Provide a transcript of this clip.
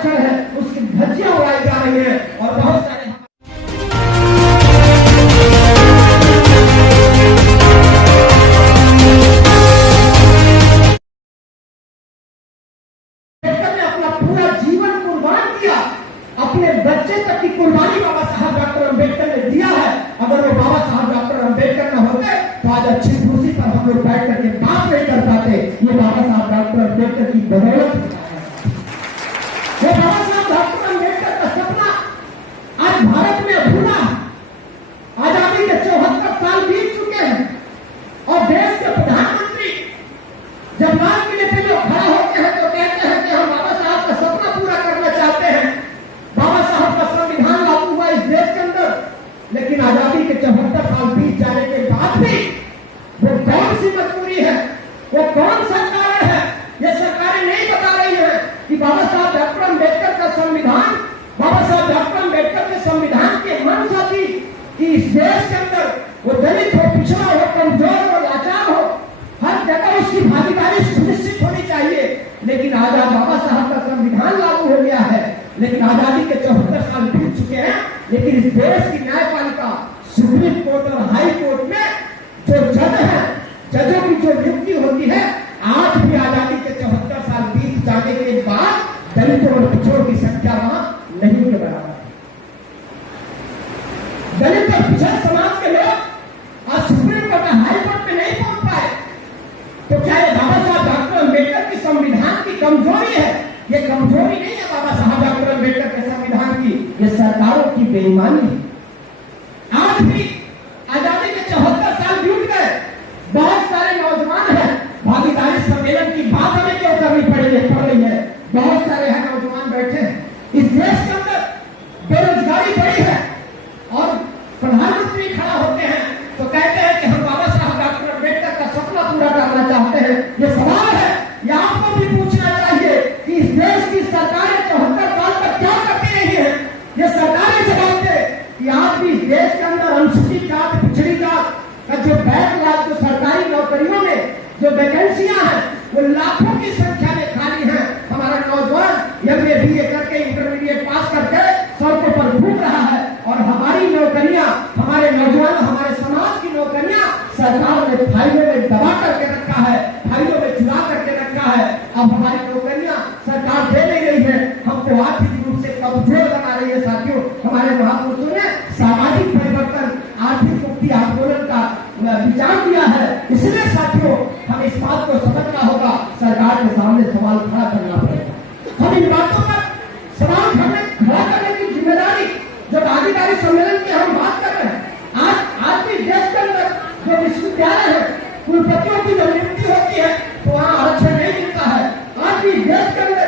आरक्षण है उसकी धज्जियां उड़ाई जा रही है और बहुत सारे अपने बच्चे तक की कुर्बानी बाबा साहब डॉक्टर अंबेडकर ने दिया है। अगर वो बाबा साहब डॉक्टर अंबेडकर न होते तो आज अच्छी कुर्सी पर हम लोग बैठ करके बात नहीं कर पाते। ये बाबा साहब डॉक्टर अंबेडकर की बदौलत है। ये बाबा साहब डॉक्टर अंबेडकर का सपना आज भारत में अधूरा है। आजादी के 74 साल बीत चुके हैं और देश के प्रधानमंत्री जब लाल किले पे लोग खड़ा होते हैं तो कहते हैं कि हम बाबा साहब का सपना पूरा करना चाहते हैं। बाबा साहब का संविधान लागू हुआ इस देश के अंदर, लेकिन आजादी के 74 साल बीत जाने के बाद भी वो कौन सी मजबूरी है, वो कौन सा कारण है, ये सरकारें नहीं बता रही है कि बाबा साहब डॉक्टर अंबेडकर का संविधान, बाबा साहब डॉक्टर अंबेडकर के संविधान के मंशा थी कि इस देश के अंदर वो दलित हो, पिछड़ा हो, कमजोर हो, लाचार हो, हर जगह उसकी भागीदारी सुनिश्चित होनी चाहिए। लेकिन आज बाबा साहब का संविधान लागू हो गया है, लेकिन आजादी के 74 साल बीत चुके हैं, लेकिन इस देश की न्यायपालिका सुप्रीम कोर्ट और हाई कोर्ट में जो जज है, जजों की जो नियुक्ति होती है, आज भी आजादी के 74 साल बीत जाने के बाद दलितों और पिछड़ों की संख्या वहां नहीं के बराबर है। दलित और पिछड़ समाज के लोग आज सुप्रीम कोर्ट और हाई कोर्ट में नहीं पहुंच पाए, तो क्या ये बाबा साहब डॉक्टर अंबेडकर के संविधान की कमजोरी है? ये कमजोरी नहीं है बाबा साहब डॉक्टर अंबेडकर के संविधान की, ये सरकारों की बेईमानी है। आज भी आजादी के 74 साल बीत गए, बहुत सारे नौजवान हैं, भागीदारी सम्मेलन की बात हमें क्यों करनी पड़ रही है? बहुत सारे हैं नौजवान बैठे हैं इस देश के अंदर, बेरोजगारी बढ़ी है और प्रधानमंत्री खड़ा होते हैं तो कहते हैं कि हम बाबा साहब डॉक्टर अंबेडकर का सपना पूरा करना चाहते हैं। ये सवाल है, ये आपको भी पूछना चाहिए कि इस देश की सरकारें 74 साल तक क्या करती रही है? ये सरकारें जवाब दे कि आज भी इस देश के अंदर अनुसूचित जाति, पिछड़ी जात का जो बैकलॉग, जो सरकारी नौकरियों में जो वैकेंसियां हैं वो लाखों की संख्या में खाली हैं। हमारा नौजवान एमए बीए करके इंटरमीडिएट पास करके सड़कों पर घूम रहा है और हमारी नौकरियां, हमारे नौजवान, हमारे समाज की नौकरियां सरकार ने फाइलों में दबा करके रखा है, फाइलों में चुरा करके रखा है। अब हमारी नौकरियां सरकार दे नहीं रही है, हमको आर्थिक रूप से कमजोर बना रही है। साथियों, हमारे महापुरुषों ने सामाजिक परिवर्तन, आर्थिक मुक्ति आंदोलन का विचार दिया है। इसलिए साथियों, हम इस बात को समझना होगा, सरकार के सामने सवाल खड़ा करना पड़ेगा। हम इन बातों पर सवाल खड़ा करने की जिम्मेदारी, जो भागीदारी सम्मेलन की हम बात कर रहे हैं, आज भी देश के अंदर जो विश्वविद्यालय है, कुलपतियों की जो नियुक्ति होती है तो वहां आरक्षण नहीं मिलता है। आज भी देश के अंदर